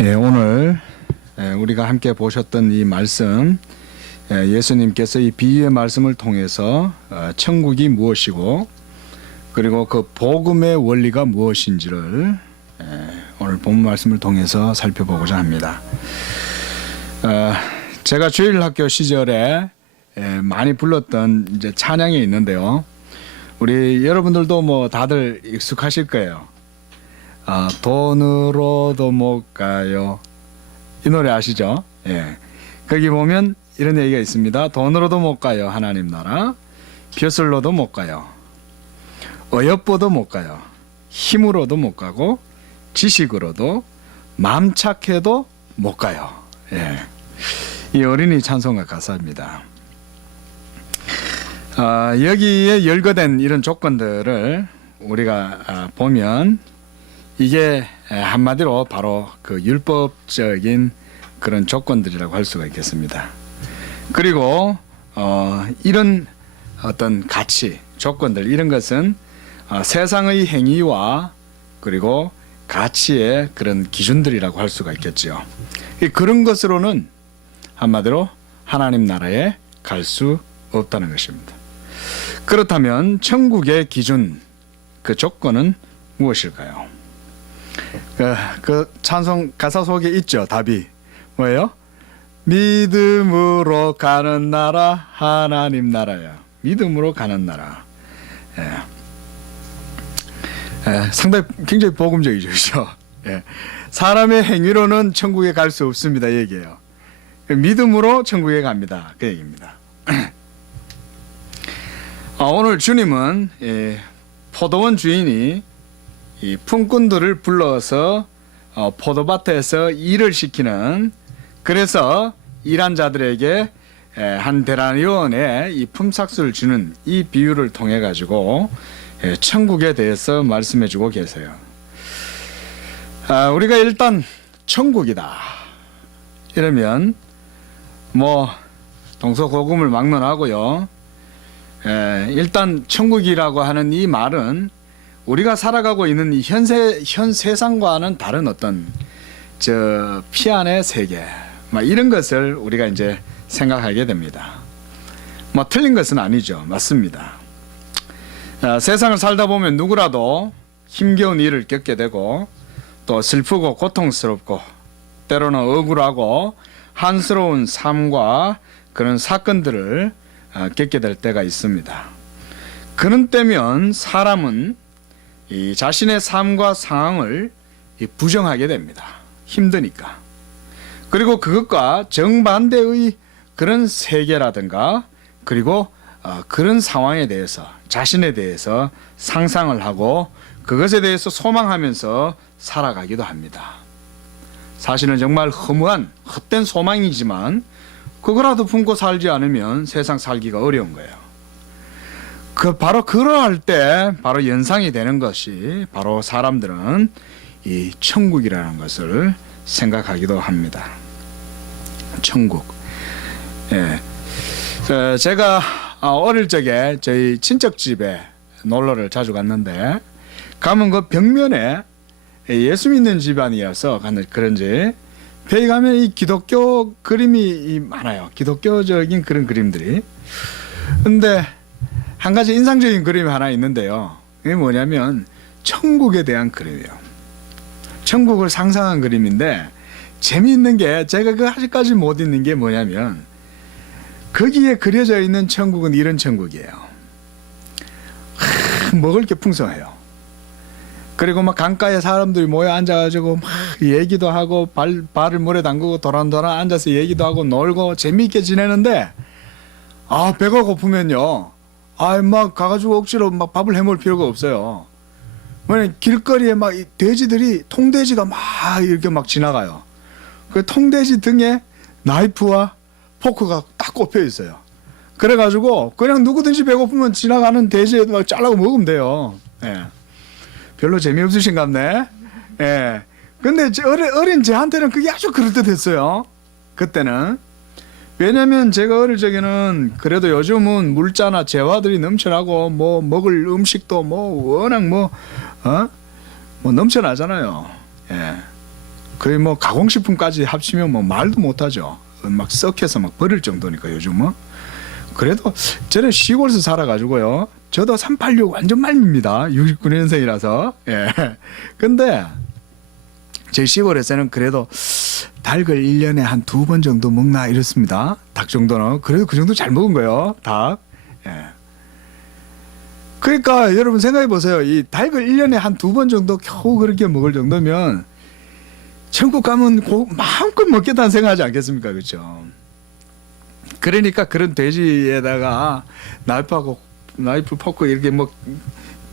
오늘 우리가 함께 보셨던 이 말씀, 예수님께서 이 비유의 말씀을 통해서 천국이 무엇이고 그리고 그 복음의 원리가 무엇인지를 오늘 본 말씀을 통해서 살펴보고자 합니다. 제가 주일학교 시절에 많이 불렀던 이제 찬양이 있는데요. 우리 여러분들도 뭐 다들 익숙하실 거예요. 돈으로도 못 가요. 이 노래 아시죠? 예. 거기 보면 이런 얘기가 있습니다. 돈으로도 못 가요. 하나님 나라. 벼슬로도 못 가요. 어여뻐도 못 가요. 힘으로도 못 가고 지식으로도 마음 착해도 못 가요. 예. 이 어린이 찬송가 가사입니다. 여기에 열거된 이런 조건들을 우리가 보면 이게 한마디로 바로 그 율법적인 그런 조건들이라고 할 수가 있겠습니다. 그리고 이런 어떤 가치, 조건들 이런 것은 세상의 행위와 그리고 가치의 그런 기준들이라고 할 수가 있겠죠. 그런 것으로는 한마디로 하나님 나라에 갈 수 없다는 것입니다. 그렇다면 천국의 기준, 그 조건은 무엇일까요? 그 찬송 가사 속에 있죠. 답이 뭐예요? 믿음으로 가는 나라, 하나님 나라야. 믿음으로 가는 나라. 상당히 굉장히 복음적이죠, 그렇죠? 사람의 행위로는 천국에 갈 수 없습니다, 얘기예요. 믿음으로 천국에 갑니다, 그 얘기입니다. 오늘 주님은 포도원 주인이 이 품꾼들을 불러서 포도밭에서 일을 시키는, 그래서 일한 자들에게 한 데나리온의 이 품삯을 주는 이 비유를 통해 가지고 천국에 대해서 말씀해 주고 계세요. 우리가 일단 천국이다 이러면 뭐 동서고금을 막론하고요. 일단 천국이라고 하는 이 말은 우리가 살아가고 있는 이 현 세상과는 다른 어떤 저 피안의 세계, 이런 것을 우리가 이제 생각하게 됩니다. 뭐 틀린 것은 아니죠, 맞습니다. 세상을 살다 보면 누구라도 힘겨운 일을 겪게 되고 또 슬프고 고통스럽고 때로는 억울하고 한스러운 삶과 그런 사건들을 겪게 될 때가 있습니다. 그런 때면 사람은 이 자신의 삶과 상황을 부정하게 됩니다. 힘드니까. 그리고 그것과 정반대의 그런 세계라든가 그리고 그런 상황에 대해서 자신에 대해서 상상을 하고 그것에 대해서 소망하면서 살아가기도 합니다. 사실은 정말 허무한 헛된 소망이지만 그거라도 품고 살지 않으면 세상 살기가 어려운 거예요. 바로 그러할 때 바로 연상이 되는 것이 바로 사람들은 이 천국이라는 것을 생각하기도 합니다. 천국. 제가 어릴 적에 저희 친척집에 놀러를 자주 갔는데 가면 그 벽면에 예수 믿는 집안이어서 그런지 벽에 가면 이 기독교 그림이 많아요. 기독교적인 그런 그림들이. 근데 한 가지 인상적인 그림이 하나 있는데요. 이게 뭐냐면 천국에 대한 그림이에요. 천국을 상상한 그림인데 재미있는 게 제가 그 아직까지 못 잊는 게 뭐냐면 거기에 그려져 있는 천국은 이런 천국이에요. 먹을 게 풍성해요. 그리고 막 강가에 사람들이 모여 앉아가지고 막 얘기도 하고 발을 물에 담그고 도란도란 앉아서 얘기도 하고 놀고 재미있게 지내는데 배가 고프면요. 막 가가지고 억지로 막 밥을 해먹을 필요가 없어요. 왜냐면 길거리에 막 돼지들이 통돼지가 막 이렇게 막 지나가요. 그 통돼지 등에 나이프와 포크가 딱 꼽혀 있어요. 그래가지고 그냥 누구든지 배고프면 지나가는 돼지에 막 잘라고 먹으면 돼요. 별로 재미없으신갑네. 근데 어린 제한테는 그게 아주 그럴듯했어요. 그때는. 왜냐면 제가 어릴 적에는 그래도 요즘은 물자나 재화들이 넘쳐나고 뭐 먹을 음식도 뭐 워낙 뭐 넘쳐나잖아요. 거의 뭐 가공식품까지 합치면 뭐 말도 못하죠. 막 썩혀서 막 버릴 정도니까 요즘은. 그래도 저는 시골에서 살아가지고요. 저도 386 완전 말입니다. 69년생이라서. 예. 근데 제 시골에서는 그래도 닭을 1년에 한 2번 정도 먹나 이렇습니다. 닭 정도는. 그래도 그 정도 잘 먹은 거예요. 닭. 예. 그러니까 여러분 생각해 보세요. 이 닭을 1년에 한 2번 정도 겨우 그렇게 먹을 정도면 천국 가면 마음껏 먹겠다는 생각하지 않겠습니까? 그렇죠? 그러니까 그런 돼지에다가 나이프 포크 이렇게 뭐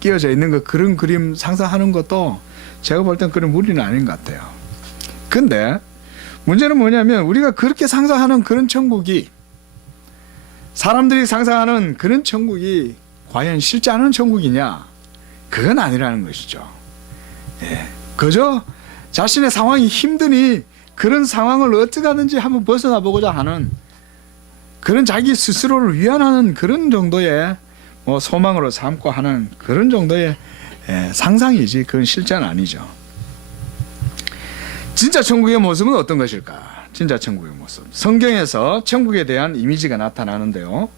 끼워져 있는 거 그런 그림 상상하는 것도 제가 볼 땐 그런 무리는 아닌 것 같아요. 근데 문제는 뭐냐면 우리가 그렇게 상상하는 그런 천국이 사람들이 상상하는 그런 천국이 과연 실제 하는 천국이냐? 그건 아니라는 것이죠. 예. 그저 자신의 상황이 힘드니 그런 상황을 어떻게 하든지 한번 벗어나 보고자 하는 그런 자기 스스로를 위안하는 그런 정도의 뭐 소망으로 삼고 하는 그런 정도의 상상이지 그건 실제는 아니죠. 진짜 천국의 모습은 어떤 것일까? 진짜 천국의 모습. 성경에서 천국에 대한 이미지가 나타나는데요.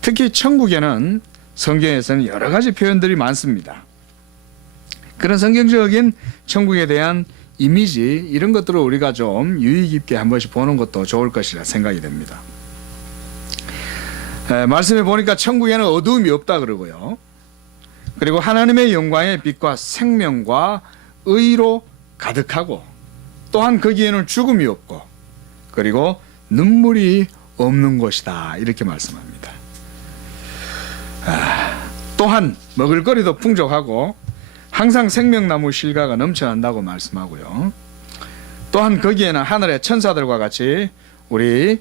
특히 천국에는 성경에서는 여러 가지 표현들이 많습니다. 그런 성경적인 천국에 대한 이미지 이런 것들을 우리가 좀 유의 깊게 한 번씩 보는 것도 좋을 것이라 생각이 됩니다. 말씀해 보니까 천국에는 어두움이 없다 그러고요. 그리고 하나님의 영광의 빛과 생명과 의로 가득하고 또한 거기에는 죽음이 없고 그리고 눈물이 없는 곳이다 이렇게 말씀합니다. 또한 먹을거리도 풍족하고 항상 생명나무 실과가 넘쳐난다고 말씀하고요. 또한 거기에는 하늘의 천사들과 같이 우리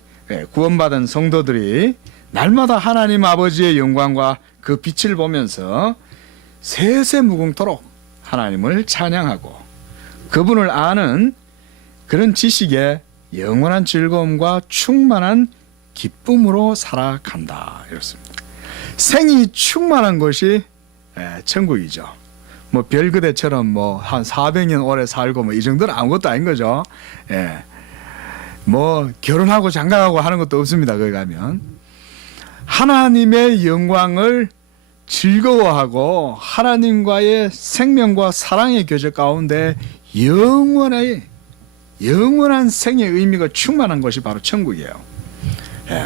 구원받은 성도들이 날마다 하나님 아버지의 영광과 그 빛을 보면서 세세무궁토록 하나님을 찬양하고 그분을 아는 그런 지식에 영원한 즐거움과 충만한 기쁨으로 살아간다 이렇습니다. 생이 충만한 것이 천국이죠. 뭐 별그대처럼 뭐 한 400년 오래 살고 뭐 이 정도는 아무것도 아닌 거죠. 예. 뭐 결혼하고 장가가고 하는 것도 없습니다. 거기 가면 하나님의 영광을 즐거워하고 하나님과의 생명과 사랑의 교제 가운데 영원한 생의 의미가 충만한 것이 바로 천국이에요. 예.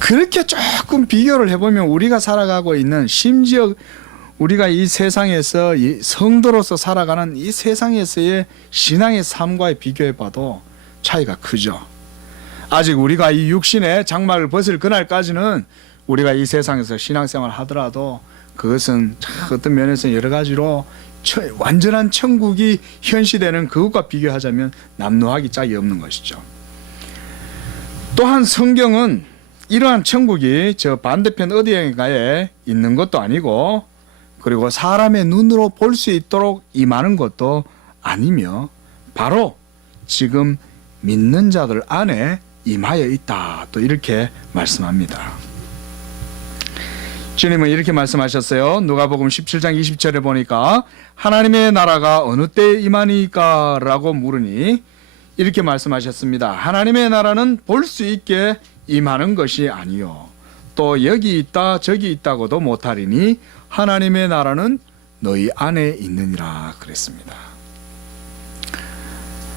그렇게 조금 비교를 해보면 우리가 살아가고 있는 심지어 우리가 이 세상에서 이 성도로서 살아가는 이 세상에서의 신앙의 삶과 비교해봐도 차이가 크죠. 아직 우리가 이 육신의 장막을 벗을 그날까지는 우리가 이 세상에서 신앙생활을 하더라도 그것은 어떤 면에서 여러 가지로 완전한 천국이 현시되는 그것과 비교하자면 남루하기 짝이 없는 것이죠. 또한 성경은 이러한 천국이 저 반대편 어디인가에 있는 것도 아니고 그리고 사람의 눈으로 볼 수 있도록 임하는 것도 아니며 바로 지금 믿는 자들 안에 임하여 있다. 또 이렇게 말씀합니다. 주님은 이렇게 말씀하셨어요. 누가복음 17장 20절에 보니까 하나님의 나라가 어느 때에 임하니까 라고 물으니 이렇게 말씀하셨습니다. 하나님의 나라는 볼 수 있게 임하는 것이 아니요 또 여기 있다 저기 있다고도 못하리니 하나님의 나라는 너희 안에 있느니라 그랬습니다.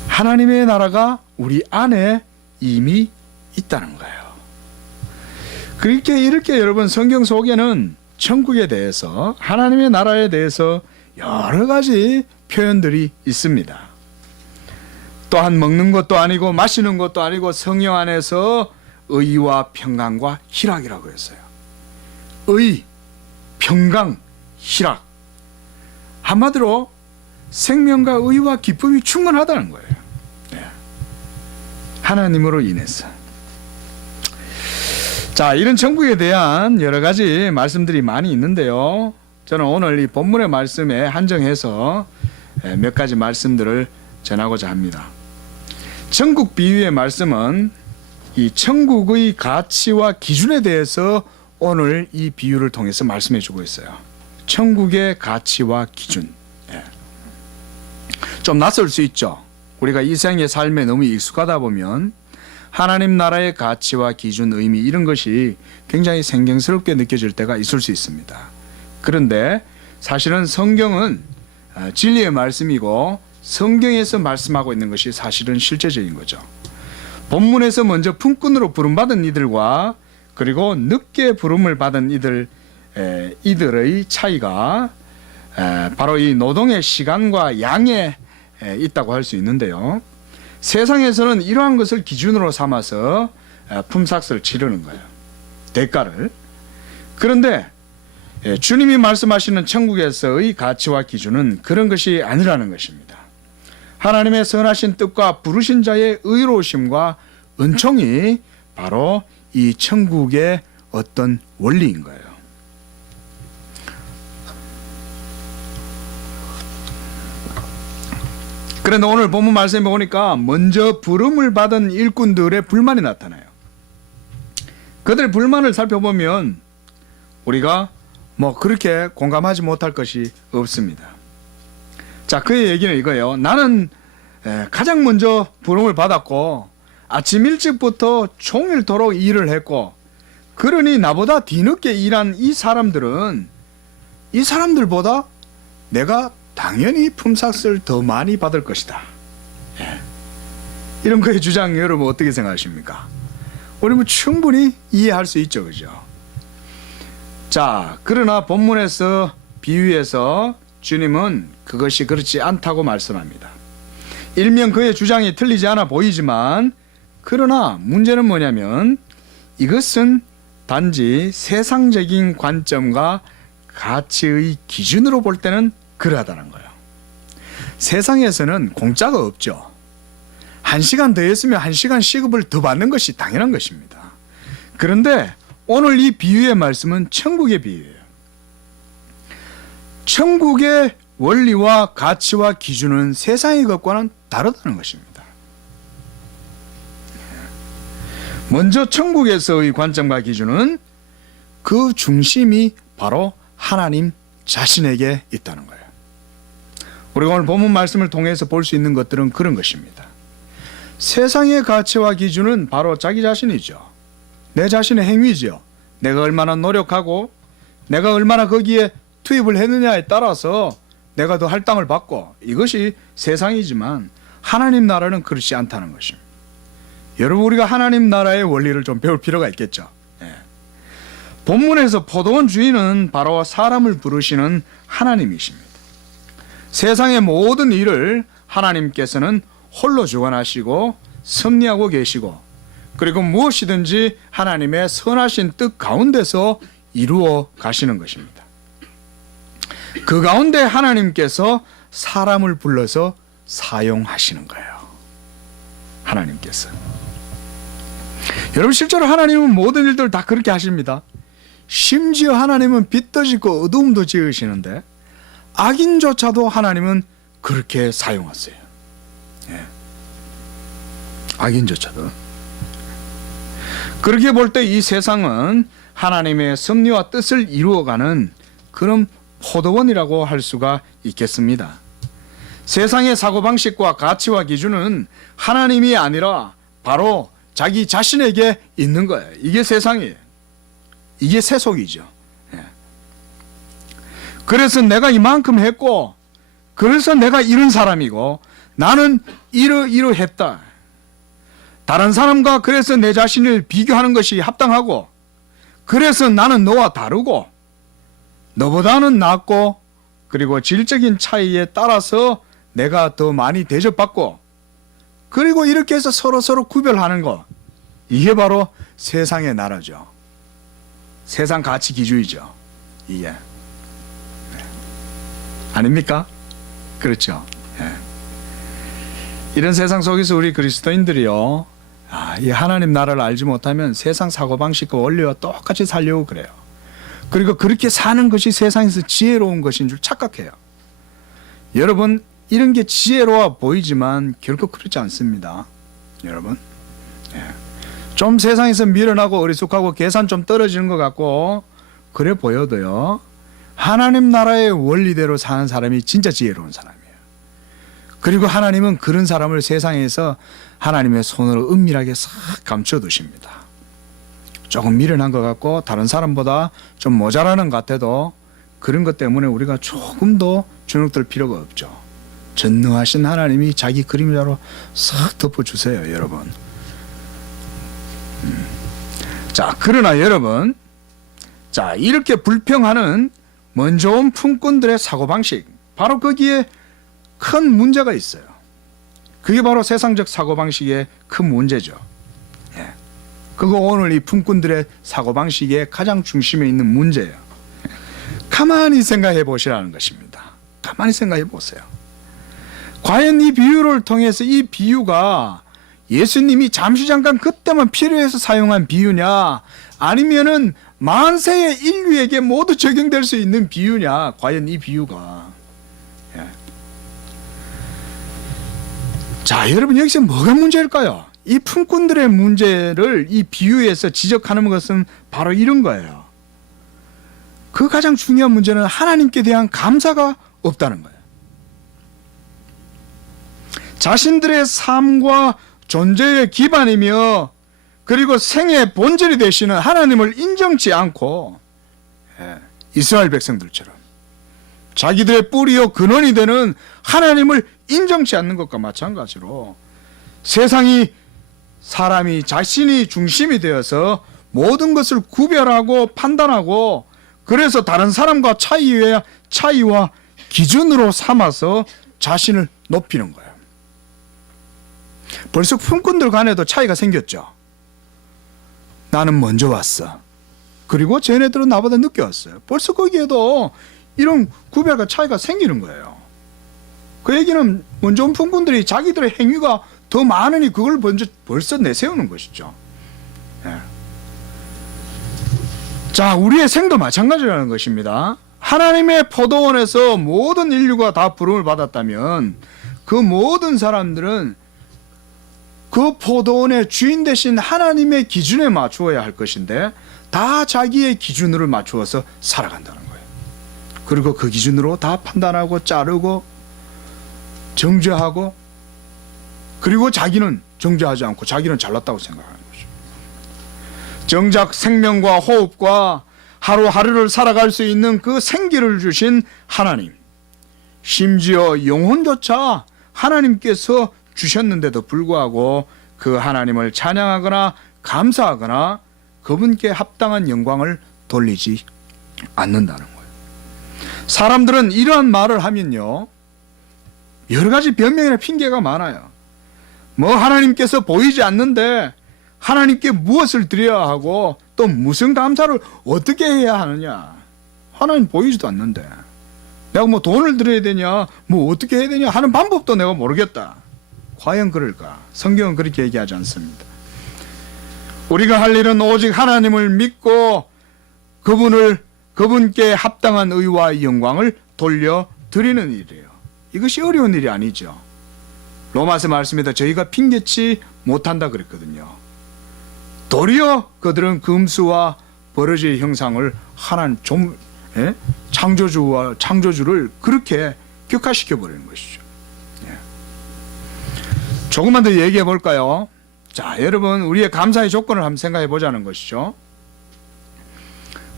하나님의 나라가 우리 안에 이미 있다는 거예요. 이렇게 여러분 성경 속에는 천국에 대해서 하나님의 나라에 대해서 여러 가지 표현들이 있습니다. 또한 먹는 것도 아니고 마시는 것도 아니고 성령 안에서 의와 평강과 희락이라고 했어요. 의, 평강, 희락. 한마디로 생명과 의와 기쁨이 충만하다는 거예요. 네. 하나님으로 인해서. 자, 이런 천국에 대한 여러 가지 말씀들이 많이 있는데요. 저는 오늘 이 본문의 말씀에 한정해서 몇 가지 말씀들을 전하고자 합니다. 천국 비유의 말씀은 이 천국의 가치와 기준에 대해서 오늘 이 비유를 통해서 말씀해 주고 있어요. 천국의 가치와 기준. 좀 낯설 수 있죠. 우리가 이 생의 삶에 너무 익숙하다 보면 하나님 나라의 가치와 기준, 의미 이런 것이 굉장히 생경스럽게 느껴질 때가 있을 수 있습니다. 그런데 사실은 성경은 진리의 말씀이고 성경에서 말씀하고 있는 것이 사실은 실제적인 거죠. 본문에서 먼저 품꾼으로 부름받은 이들과 그리고 늦게 부름을 받은 이들의 차이가 바로 이 노동의 시간과 양에 있다고 할 수 있는데요. 세상에서는 이러한 것을 기준으로 삼아서 품삯을 치르는 거예요. 대가를. 그런데 주님이 말씀하시는 천국에서의 가치와 기준은 그런 것이 아니라는 것입니다. 하나님의 선하신 뜻과 부르신 자의 의로우심과 은총이 바로 이 천국의 어떤 원리인 거예요. 그런데 오늘 본문 말씀에 보니까 먼저 부름을 받은 일꾼들의 불만이 나타나요. 그들의 불만을 살펴보면 우리가 그렇게 공감하지 못할 것이 없습니다. 자, 그의 얘기는 이거예요. 나는 가장 먼저 부름을 받았고 아침 일찍부터 종일토록 일을 했고, 그러니 나보다 뒤늦게 일한 이 사람들보다 내가 당연히 품삯을 더 많이 받을 것이다. 이런 그의 주장 여러분 어떻게 생각하십니까? 우리는 충분히 이해할 수 있죠, 그죠? 자, 그러나 본문에서 비유에서 주님은 그것이 그렇지 않다고 말씀합니다. 일명 그의 주장이 틀리지 않아 보이지만, 그러나 문제는 뭐냐면 이것은 단지 세상적인 관점과 가치의 기준으로 볼 때는 그러하다는 거예요. 세상에서는 공짜가 없죠. 1시간 더 했으면 1시간 시급을 더 받는 것이 당연한 것입니다. 그런데 오늘 이 비유의 말씀은 천국의 비유예요. 천국의 원리와 가치와 기준은 세상의 것과는 다르다는 것입니다. 먼저 천국에서의 관점과 기준은 그 중심이 바로 하나님 자신에게 있다는 거예요. 우리가 오늘 본문 말씀을 통해서 볼 수 있는 것들은 그런 것입니다. 세상의 가치와 기준은 바로 자기 자신이죠. 내 자신의 행위죠. 내가 얼마나 노력하고 내가 얼마나 거기에 투입을 했느냐에 따라서 내가 더 할당을 받고, 이것이 세상이지만 하나님 나라는 그렇지 않다는 것입니다. 여러분, 우리가 하나님 나라의 원리를 좀 배울 필요가 있겠죠. 본문에서 포도원 주인은 바로 사람을 부르시는 하나님이십니다. 세상의 모든 일을 하나님께서는 홀로 주관하시고 섭리하고 계시고, 그리고 무엇이든지 하나님의 선하신 뜻 가운데서 이루어 가시는 것입니다. 그 가운데 하나님께서 사람을 불러서 사용하시는 거예요. 하나님께서. 여러분, 실제로 하나님은 모든 일들을 다 그렇게 하십니다. 심지어 하나님은 빛도 짓고 어두움도 지으시는데 악인조차도 하나님은 그렇게 사용하세요. 악인조차도. 그렇게 볼 때 이 세상은 하나님의 섭리와 뜻을 이루어가는 그런 포도원이라고 할 수가 있겠습니다. 세상의 사고방식과 가치와 기준은 하나님이 아니라 바로 자기 자신에게 있는 거예요. 이게 세상이에요. 이게 세속이죠. 그래서 내가 이만큼 했고, 그래서 내가 이런 사람이고, 나는 이러했다. 다른 사람과 그래서 내 자신을 비교하는 것이 합당하고, 그래서 나는 너와 다르고, 너보다는 낫고, 그리고 질적인 차이에 따라서 내가 더 많이 대접받고, 그리고 이렇게 해서 서로 구별하는 거, 이게 바로 세상의 나라죠. 세상 가치 기준이죠. 이게. 아닙니까? 그렇죠. 이런 세상 속에서 우리 그리스도인들이요, 이 하나님 나라를 알지 못하면 세상 사고방식과 원리와 똑같이 살려고 그래요. 그리고 그렇게 사는 것이 세상에서 지혜로운 것인 줄 착각해요. 여러분, 이런 게 지혜로워 보이지만 결코 그렇지 않습니다. 여러분, 좀 세상에서 미련하고 어리숙하고 계산 좀 떨어지는 것 같고 그래 보여도요, 하나님 나라의 원리대로 사는 사람이 진짜 지혜로운 사람이에요. 그리고 하나님은 그런 사람을 세상에서 하나님의 손으로 은밀하게 싹 감춰두십니다. 조금 미련한 것 같고 다른 사람보다 좀 모자라는 것 같아도 그런 것 때문에 우리가 조금 더 주눅들 필요가 없죠. 전능하신 하나님이 자기 그림자로 싹 덮어주세요, 여러분. 자, 그러나 여러분, 자, 이렇게 불평하는 먼저 온 품꾼들의 사고방식, 바로 거기에 큰 문제가 있어요. 그게 바로 세상적 사고방식의 큰 문제죠. 예. 그거 오늘 이 품꾼들의 사고방식의 가장 중심에 있는 문제예요. 가만히 생각해 보시라는 것입니다. 가만히 생각해 보세요. 과연 이 비유를 통해서 이 비유가 예수님이 잠시 잠깐 그때만 필요해서 사용한 비유냐, 아니면은 만세의 인류에게 모두 적용될 수 있는 비유냐, 과연 이 비유가. 예. 자, 여러분, 여기서 뭐가 문제일까요? 이 품꾼들의 문제를 이 비유에서 지적하는 것은 바로 이런 거예요. 그 가장 중요한 문제는 하나님께 대한 감사가 없다는 거예요. 자신들의 삶과 존재의 기반이며 그리고 생의 본질이 되시는 하나님을 인정치 않고, 이스라엘 백성들처럼 자기들의 뿌리요 근원이 되는 하나님을 인정치 않는 것과 마찬가지로 세상이 사람이 자신이 중심이 되어서 모든 것을 구별하고 판단하고 그래서 다른 사람과 차이와 기준으로 삼아서 자신을 높이는 거예요. 벌써 품꾼들 간에도 차이가 생겼죠. 나는 먼저 왔어. 그리고 쟤네들은 나보다 늦게 왔어요. 벌써 거기에도 이런 구별과 차이가 생기는 거예요. 그 얘기는 먼저 온 품꾼들이 자기들의 행위가 더 많으니 그걸 벌써 내세우는 것이죠. 예. 자, 우리의 생도 마찬가지라는 것입니다. 하나님의 포도원에서 모든 인류가 다 부름을 받았다면 그 모든 사람들은 그 포도원의 주인 되신 하나님의 기준에 맞추어야 할 것인데 다 자기의 기준으로 맞추어서 살아간다는 거예요. 그리고 그 기준으로 다 판단하고 자르고 정죄하고 그리고 자기는 정죄하지 않고 자기는 잘났다고 생각하는 거죠. 정작 생명과 호흡과 하루하루를 살아갈 수 있는 그 생기를 주신 하나님, 심지어 영혼조차 하나님께서 주셨는데도 불구하고 그 하나님을 찬양하거나 감사하거나 그분께 합당한 영광을 돌리지 않는다는 거예요. 사람들은 이러한 말을 하면요, 여러 가지 변명이나 핑계가 많아요. 뭐 하나님께서 보이지 않는데 하나님께 무엇을 드려야 하고 또 무슨 감사를 어떻게 해야 하느냐. 하나님 보이지도 않는데 내가 뭐 돈을 드려야 되냐, 뭐 어떻게 해야 되냐 하는 방법도 내가 모르겠다. 과연 그럴까? 성경은 그렇게 얘기하지 않습니다. 우리가 할 일은 오직 하나님을 믿고 그분께 합당한 의와 영광을 돌려드리는 일이에요. 이것이 어려운 일이 아니죠. 로마서 말씀에도 저희가 핑계치 못한다 그랬거든요. 도리어 그들은 금수와 버러지의 형상을 하나님 창조주를 그렇게 격화시켜 버리는 것이죠. 조금만 더 얘기해 볼까요? 자, 여러분, 우리의 감사의 조건을 한번 생각해 보자는 것이죠.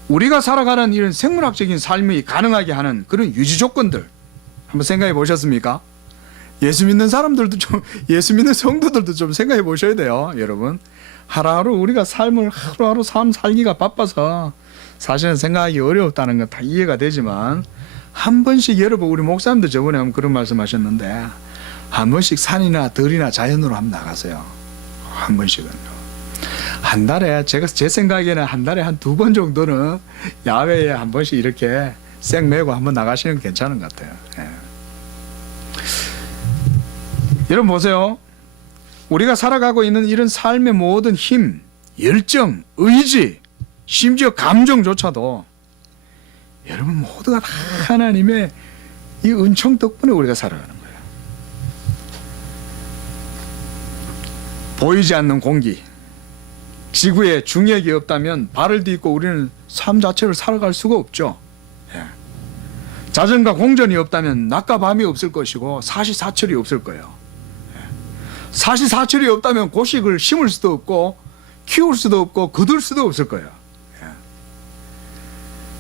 우리가 살아가는 이런 생물학적인 삶이 가능하게 하는 그런 유지 조건들 한번 생각해 보셨습니까? 예수 믿는 사람들도 좀, 예수 믿는 성도들도 좀 생각해 보셔야 돼요, 여러분. 하루하루 우리가 삶을 하루하루 삶 살기가 바빠서 사실은 생각하기 어렵다는 건 다 이해가 되지만 한 번씩 여러분, 우리 목사님도 저번에 한번 그런 말씀 하셨는데 한 번씩 산이나 들이나 자연으로 한번 나가세요. 한 번씩은요. 한 달에 제 생각에는 한 달에 한 2번 정도는 야외에 한 번씩 이렇게 쌩 메고 한번 나가시는 게 괜찮은 것 같아요. 예. 여러분 보세요. 우리가 살아가고 있는 이런 삶의 모든 힘, 열정, 의지, 심지어 감정조차도 여러분 모두가 다 하나님의 이 은총 덕분에 우리가 살아가는 거예요. 보이지 않는 공기, 지구에 중력이 없다면 발을 딛고 우리는 삶 자체를 살아갈 수가 없죠. 예. 자전과 공전이 없다면 낮과 밤이 없을 것이고 사시사철이 없을 거예요. 사시사철이 없다면 고식을 심을 수도 없고 키울 수도 없고 거둘 수도 없을 거예요.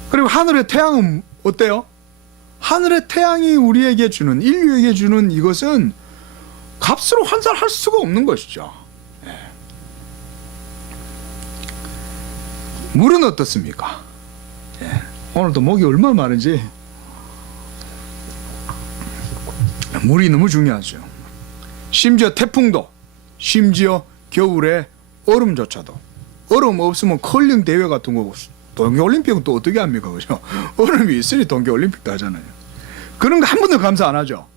그리고 하늘의 태양은 어때요? 하늘의 태양이 우리에게 주는, 인류에게 주는 이것은 값으로 환산할 수가 없는 것이죠. 물은 어떻습니까? 오늘도 목이 얼마나 마른지. 물이 너무 중요하죠. 심지어 태풍도, 심지어 겨울에 얼음조차도, 얼음 없으면 컬링 대회 같은 거, 동계올림픽은 또 어떻게 합니까? 그죠? 얼음이 있으니 동계올림픽도 하잖아요. 그런 거 한 번도 감사 안 하죠.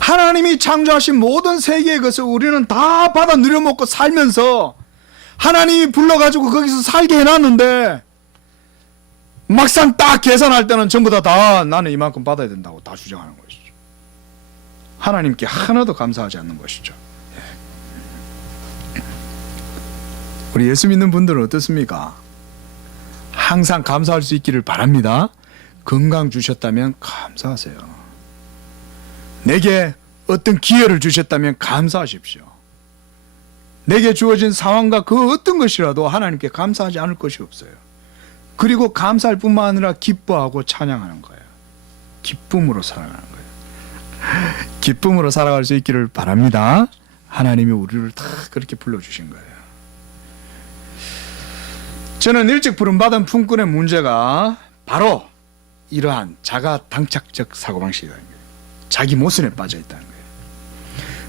하나님이 창조하신 모든 세계의 것을 우리는 다 받아 누려먹고 살면서 하나님이 불러가지고 거기서 살게 해놨는데 막상 딱 계산할 때는 전부 다 나는 이만큼 받아야 된다고 다 주장하는 것이죠. 하나님께 하나도 감사하지 않는 것이죠. 우리 예수 믿는 분들은 어떻습니까? 항상 감사할 수 있기를 바랍니다. 건강 주셨다면 감사하세요. 내게 어떤 기회를 주셨다면 감사하십시오. 내게 주어진 상황과 그 어떤 것이라도 하나님께 감사하지 않을 것이 없어요. 그리고 감사할 뿐만 아니라 기뻐하고 찬양하는 거예요. 기쁨으로 살아가는 거예요. 기쁨으로 살아갈 수 있기를 바랍니다. 하나님이 우리를 다 그렇게 불러주신 거예요. 저는 일찍 부름받은 품꾼의 문제가 바로 이러한 자가 당착적 사고방식이라는 거예요. 자기 모순에 빠져 있다는 거예요.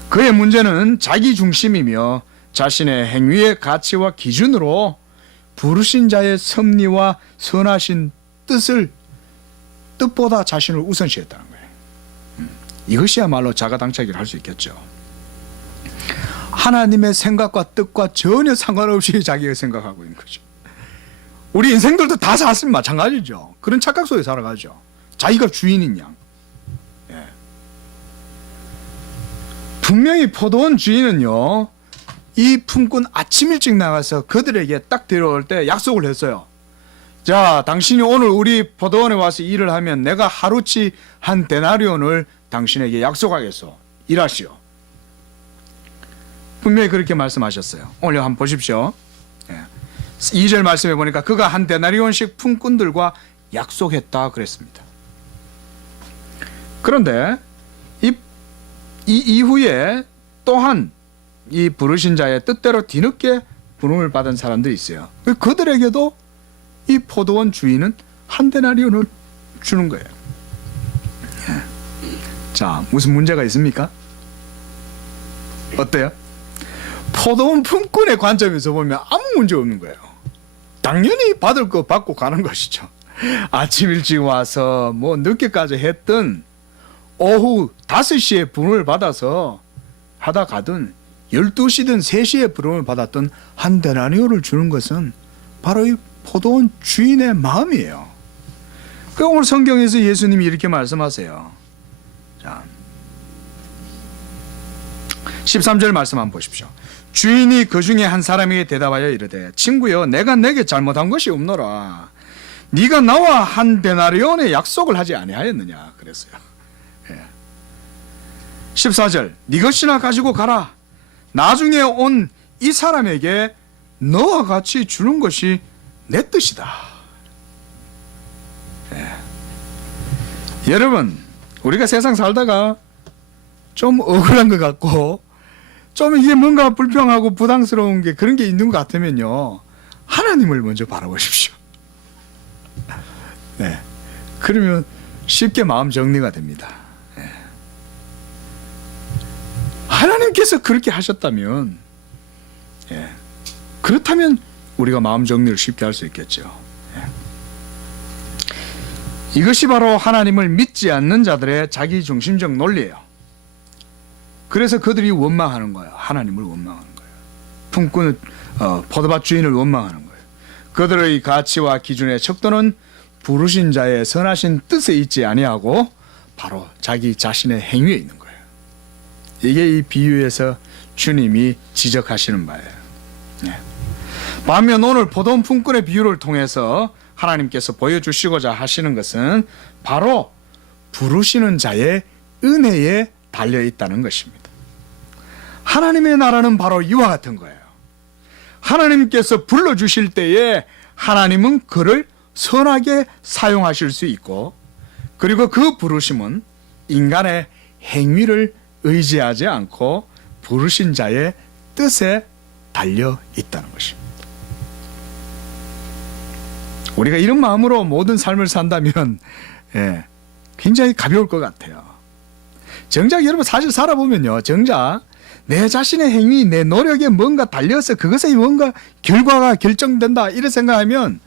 그의 문제는 자기 중심이며 자신의 행위의 가치와 기준으로 부르신 자의 섭리와 선하신 뜻보다 자신을 우선시했다는 거예요. 이것이야말로 자가당착이라 할 수 있겠죠. 하나님의 생각과 뜻과 전혀 상관없이 자기가 생각하고 있는 거죠. 우리 인생들도 다 사실 마찬가지죠. 그런 착각 속에 살아가죠. 자기가 주인인 양. 분명히 포도원 주인은요, 이 품꾼 아침 일찍 나가서 그들에게 딱 데려올 때 약속을 했어요. 자, 당신이 오늘 우리 포도원에 와서 일을 하면 내가 하루치 한 데나리온을 당신에게 약속하겠소. 일하시오. 분명히 그렇게 말씀하셨어요. 오늘 한번 보십시오. 2절 말씀해 보니까 그가 한 데나리온씩 품꾼들과 약속했다 그랬습니다. 그런데 이 이후에 또한 이 부르신 자의 뜻대로 뒤늦게 부름을 받은 사람들이 있어요. 그들에게도 이 포도원 주인은 한 데나리온을 주는 거예요. 자, 무슨 문제가 있습니까? 어때요? 포도원 품꾼의 관점에서 보면 아무 문제 없는 거예요. 당연히 받을 거 받고 가는 것이죠. 아침 일찍 와서 뭐 늦게까지 했든 오후 5시에 부름을 받아서 하다 가든 12시든 3시에 부름을 받았던 한 데나리온을 주는 것은 바로 이 포도원 주인의 마음이에요. 그 오늘 성경에서 예수님이 이렇게 말씀하세요. 자, 13절 말씀 한번 보십시오. 주인이 그 중에 한 사람에게 대답하여 이르되 친구여 내가 내게 잘못한 것이 없노라. 네가 나와 한 데나리온의 약속을 하지 아니하였느냐 그랬어요. 14절 네 것이나 가지고 가라. 나중에 온 이 사람에게 너와 같이 주는 것이 내 뜻이다. 여러분, 우리가 세상 살다가 좀 억울한 것 같고 좀 이게 뭔가 불평하고 부담스러운 게 그런 게 있는 것 같으면요, 하나님을 먼저 바라보십시오. 네, 그러면 쉽게 마음 정리가 됩니다. 하나님께서 그렇게 하셨다면, 그렇다면 우리가 마음 정리를 쉽게 할 수 있겠죠. 이것이 바로 하나님을 믿지 않는 자들의 자기중심적 논리예요. 그래서 그들이 원망하는 거예요. 하나님을 원망하는 거예요. 품꾼, 포도밭 주인을 원망하는 거예요. 그들의 가치와 기준의 척도는 부르신 자의 선하신 뜻에 있지 아니하고 바로 자기 자신의 행위에 있는 거예요. 이게 이 비유에서 주님이 지적하시는 바예요. 반면 오늘 포도원 품꾼의 비유를 통해서 하나님께서 보여주시고자 하시는 것은 바로 부르시는 자의 은혜에 달려 있다는 것입니다. 하나님의 나라는 바로 이와 같은 거예요. 하나님께서 불러주실 때에 하나님은 그를 선하게 사용하실 수 있고, 그리고 그 부르심은 인간의 행위를 의지하지 않고 부르신 자의 뜻에 달려 있다는 것입니다. 우리가 이런 마음으로 모든 삶을 산다면 굉장히 가벼울 것 같아요. 정작 여러분 사실 살아보면요, 정작 내 자신의 행위, 내 노력에 뭔가 달려서 그것에 뭔가 결과가 결정된다 이렇게 생각하면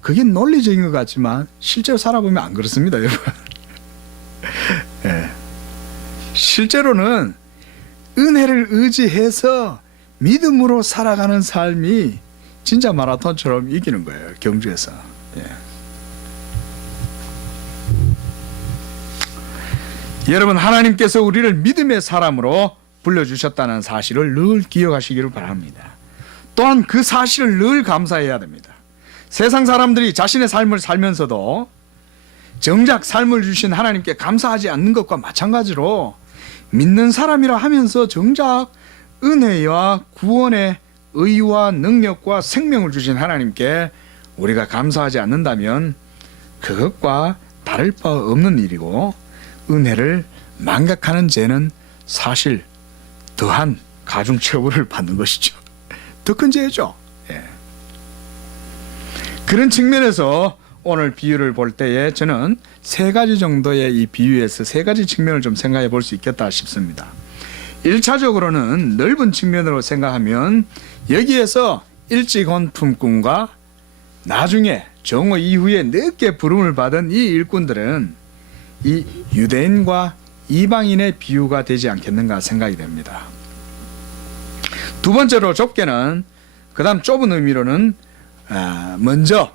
그게 논리적인 것 같지만 실제로 살아보면 안 그렇습니다, 여러분. 실제로는 은혜를 의지해서 믿음으로 살아가는 삶이 진짜 마라톤처럼 이기는 거예요, 경주에서. 여러분, 하나님께서 우리를 믿음의 사람으로 불러주셨다는 사실을 늘 기억하시기를 바랍니다. 또한 그 사실을 늘 감사해야 됩니다. 세상 사람들이 자신의 삶을 살면서도 정작 삶을 주신 하나님께 감사하지 않는 것과 마찬가지로 믿는 사람이라 하면서 정작 은혜와 구원의 의와 능력과 생명을 주신 하나님께 우리가 감사하지 않는다면 그것과 다를 바 없는 일이고, 은혜를 망각하는 죄는 사실 더한 가중처벌을 받는 것이죠. 더 큰 죄죠. 그런 측면에서 오늘 비유를 볼 때에 저는 세 가지 정도의 이 비유에서 세 가지 측면을 좀 생각해 볼 수 있겠다 싶습니다. 1차적으로는 넓은 측면으로 생각하면 여기에서 일찍 온 품꾼과 나중에 정오 이후에 늦게 부름을 받은 이 일꾼들은 이 유대인과 이방인의 비유가 되지 않겠는가 생각이 됩니다. 두 번째로 좁게는, 그 다음 좁은 의미로는 먼저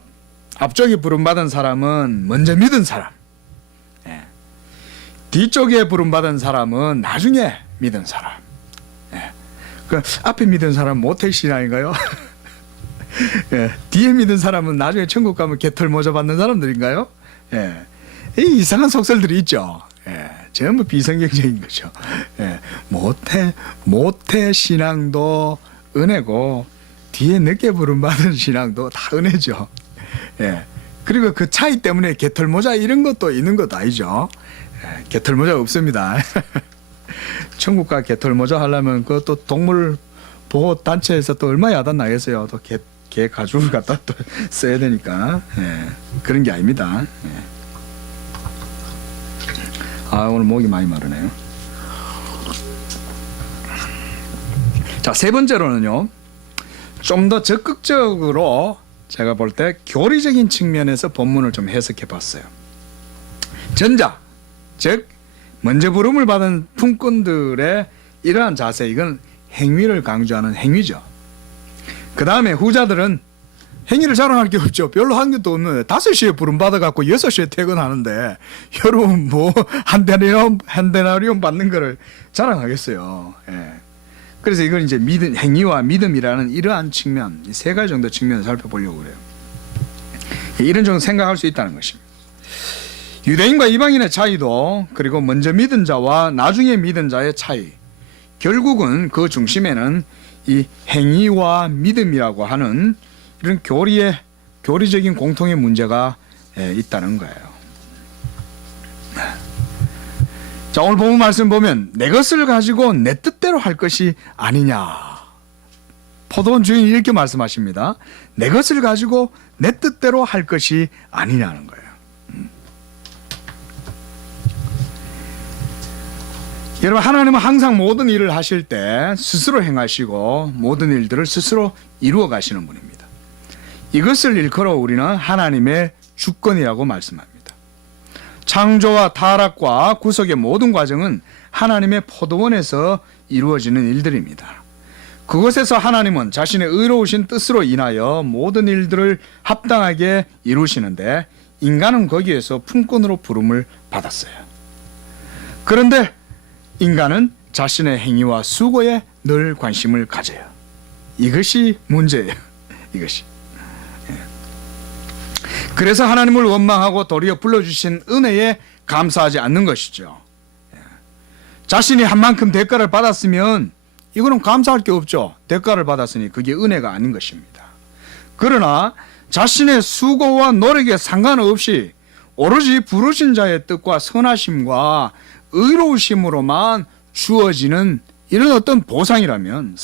앞쪽에 부름받은 사람은 먼저 믿은 사람, 뒤쪽에 부름받은 사람은 나중에 믿은 사람. 그 앞에 믿은 사람은 모태신앙인가요? 뒤에 믿은 사람은 나중에 천국 가면 개털 모자 받는 사람들인가요? 이 이상한 속설들이 있죠. 전부 비성경적인 거죠. 모태 신앙도 은혜고 뒤에 늦게 부름받은 신앙도 다 은혜죠. 그리고 그 차이 때문에 개털 모자 이런 것도 있는 것도 아니죠. 개털 모자 없습니다. 천국 가 개털 모자 하려면 그것도 동물 보호 단체에서 또 얼마 야단 나겠어요. 또 개 가죽을 갖다 또 써야 되니까. 그런 게 아닙니다. 오늘 목이 많이 마르네요. 자, 세 번째로는요, 좀 더 적극적으로 제가 볼 때 교리적인 측면에서 본문을 좀 해석해 봤어요. 전자, 즉 먼저 부름을 받은 품꾼들의 이러한 자세, 이건 행위를 강조하는 행위죠. 그 다음에 후자들은 행위를 자랑할 게 없죠. 별로 한 것도 없는데 5시에 부름 받아갖고 6시에 퇴근하는데 여러분 뭐 한 데나리온 받는 거를 자랑하겠어요. 그래서 이걸 이제 행위와 믿음이라는 이러한 측면, 세 가지 정도 측면을 살펴보려고 그래요. 이런 정도 생각할 수 있다는 것입니다. 유대인과 이방인의 차이도, 그리고 먼저 믿은 자와 나중에 믿은 자의 차이, 결국은 그 중심에는 이 행위와 믿음이라고 하는 이런 교리적인 공통의 문제가 있다는 거예요. 자, 오늘 본문 말씀 보면 내 것을 가지고 내 뜻대로 할 것이 아니냐. 포도원 주인이 이렇게 말씀하십니다. 내 것을 가지고 내 뜻대로 할 것이 아니냐는 거예요. 여러분, 하나님은 항상 모든 일을 하실 때 스스로 행하시고 모든 일들을 스스로 이루어 가시는 분입니다. 이것을 일컬어 우리는 하나님의 주권이라고 말씀합니다. 창조와 타락과 구속의 모든 과정은 하나님의 포도원에서 이루어지는 일들입니다. 그곳에서 하나님은 자신의 의로우신 뜻으로 인하여 모든 일들을 합당하게 이루시는데, 인간은 거기에서 품꾼으로 부름을 받았어요. 그런데 인간은 자신의 행위와 수고에 늘 관심을 가져요. 이것이 문제예요. 이것이. 그래서 하나님을 원망하고 도리어 불러주신 은혜에 감사하지 않는 것이죠. 자신이 한 만큼 대가를 받았으면 이거는 감사할 게 없죠. 대가를 받았으니 그게 은혜가 아닌 것입니다. 그러나 자신의 수고와 노력에 상관없이 오로지 부르신 자의 뜻과 선하심과 의로우심으로만 주어지는 이런 어떤 보상이라면